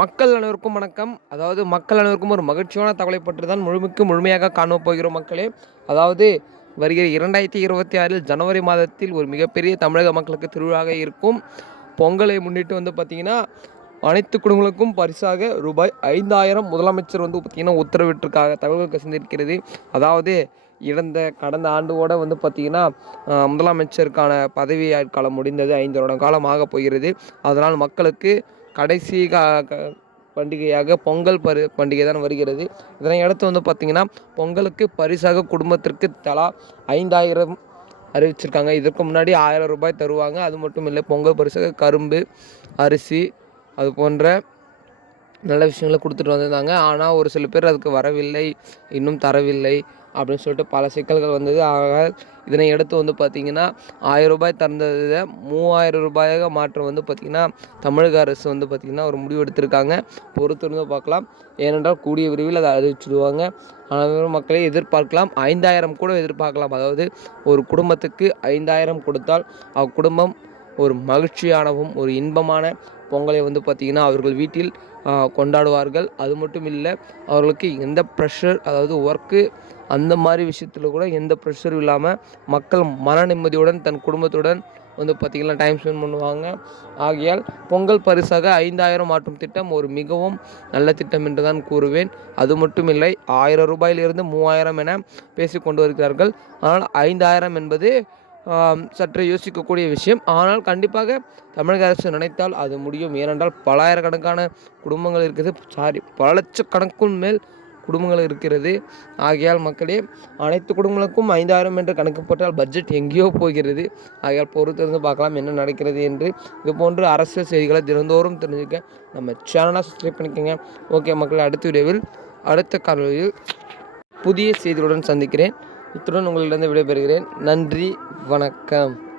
மக்கள் அனைவருக்கும் வணக்கம். அதாவது மக்கள் அனைவருக்கும் ஒரு மகிழ்ச்சியான தகவலை பற்றி தான் முழுமைக்கு முழுமையாக காண போகிறோம் மக்களே. அதாவது வருகிற இரண்டாயிரத்தி இருபத்தி ஆறில் ஜனவரி மாதத்தில் ஒரு மிகப்பெரிய தமிழக மக்களுக்கு திருவிழாக இருக்கும். பொங்கலை முன்னிட்டு வந்து பார்த்திங்கன்னா அனைத்து குடும்பங்களுக்கும் பரிசாக ரூபாய் ஐந்தாயிரம் முதலமைச்சர் வந்து பார்த்திங்கன்னா உத்தரவிட்டிருக்காக தகவல்கள் கசிந்திருக்கிறது. அதாவது இழந்த கடந்த ஆண்டோட வந்து பார்த்திங்கன்னா முதலமைச்சருக்கான பதவி காலம் முடிந்தது. ஐந்து வருட காலம் ஆக போகிறது. அதனால் மக்களுக்கு கடைசி கா பண்டிகையாக பொங்கல் பரு பண்டிகை தான் வருகிறது. இதனை அடுத்து வந்து பார்த்திங்கன்னா பொங்கலுக்கு பரிசாக குடும்பத்திற்கு தலா ஐந்தாயிரம் அறிவிச்சிருக்காங்க. இதற்கு முன்னாடி ஆயிரம் ரூபாய் தருவாங்க. அது மட்டும் இல்லை பொங்கல் பரிசாக கரும்பு அரிசி அது போன்ற நல்ல விஷயங்களை கொடுத்துட்டு வந்திருந்தாங்க. ஆனால் ஒரு சில பேர் அதுக்கு வரவில்லை இன்னும் தரவில்லை. அப்படின்னு சொல்லிட்டு பல சிக்கல்கள் வந்தது. ஆக இதனை அடுத்து வந்து பார்த்திங்கன்னா ஆயிரம் ரூபாய் தந்ததை மூவாயிரம் ரூபாயாக மாற்றம் வந்து பார்த்திங்கன்னா தமிழக அரசு வந்து பார்த்திங்கன்னா ஒரு முடிவு எடுத்திருக்காங்க. பொறுத்திருந்து பார்க்கலாம். ஏனென்றால் கூடிய விரைவில் அதை அறிவிச்சிடுவாங்க. அனைவரும் மக்களை எதிர்பார்க்கலாம். ஐந்தாயிரம் கூட எதிர்பார்க்கலாம். அதாவது ஒரு குடும்பத்துக்கு ஐந்தாயிரம் கொடுத்தால் அக்குடும்பம் ஒரு மகிழ்ச்சியானவும் ஒரு இன்பமான பொங்கலை வந்து பார்த்திங்கன்னா அவர்கள் வீட்டில் கொண்டாடுவார்கள். அது மட்டும் இல்லை அவர்களுக்கு எந்த ப்ரெஷர் அதாவது ஒர்க்கு அந்த மாதிரி விஷயத்தில் கூட எந்த ப்ரெஷரும் இல்லாமல் மக்கள் மன நிம்மதியுடன் தன் குடும்பத்துடன் வந்து பார்த்திங்கன்னா டைம் ஸ்பெண்ட் பண்ணுவாங்க. ஆகையால் பொங்கல் பரிசாக ஐந்தாயிரம் மாற்றும் திட்டம் ஒரு மிகவும் நல்ல திட்டம் என்று தான் கூறுவேன். அது மட்டும் இல்லை ஆயிரம் ரூபாயிலிருந்து மூவாயிரம் என பேசி கொண்டு வருகிறார்கள். ஆனால் ஐந்தாயிரம் என்பது சற்று யோசிக்கக்கூடிய விஷயம். ஆனால் கண்டிப்பாக தமிழக அரசு நினைத்தால் அது முடியும். ஏனென்றால் பலாயிரக்கணக்கான குடும்பங்கள் இருக்குது. சாரி பல லட்சக்கணக்கும் மேல் குடும்பங்கள் இருக்கிறது. ஆகையால் மக்களே அனைத்து குடும்பங்களுக்கும் ஐந்தாயிரம் என்று கணக்குப்பட்டால் பட்ஜெட் எங்கேயோ போகிறது. ஆகையால் பொறுத்திருந்து பார்க்கலாம் என்ன நடக்கிறது என்று. இது போன்று அரசியல் செய்திகளை தினந்தோறும் தெரிஞ்சுக்க நம்ம சேனலாக சப்ஸ்கிரைப் பண்ணிக்கோங்க. ஓகே மக்களே அடுத்த வீடியோவில் அடுத்த காலையில் புதிய செய்திகளுடன் சந்திக்கிறேன். இத்துடன் உங்களிடம் விடைபெறுகிறேன். நன்றி வணக்கம்.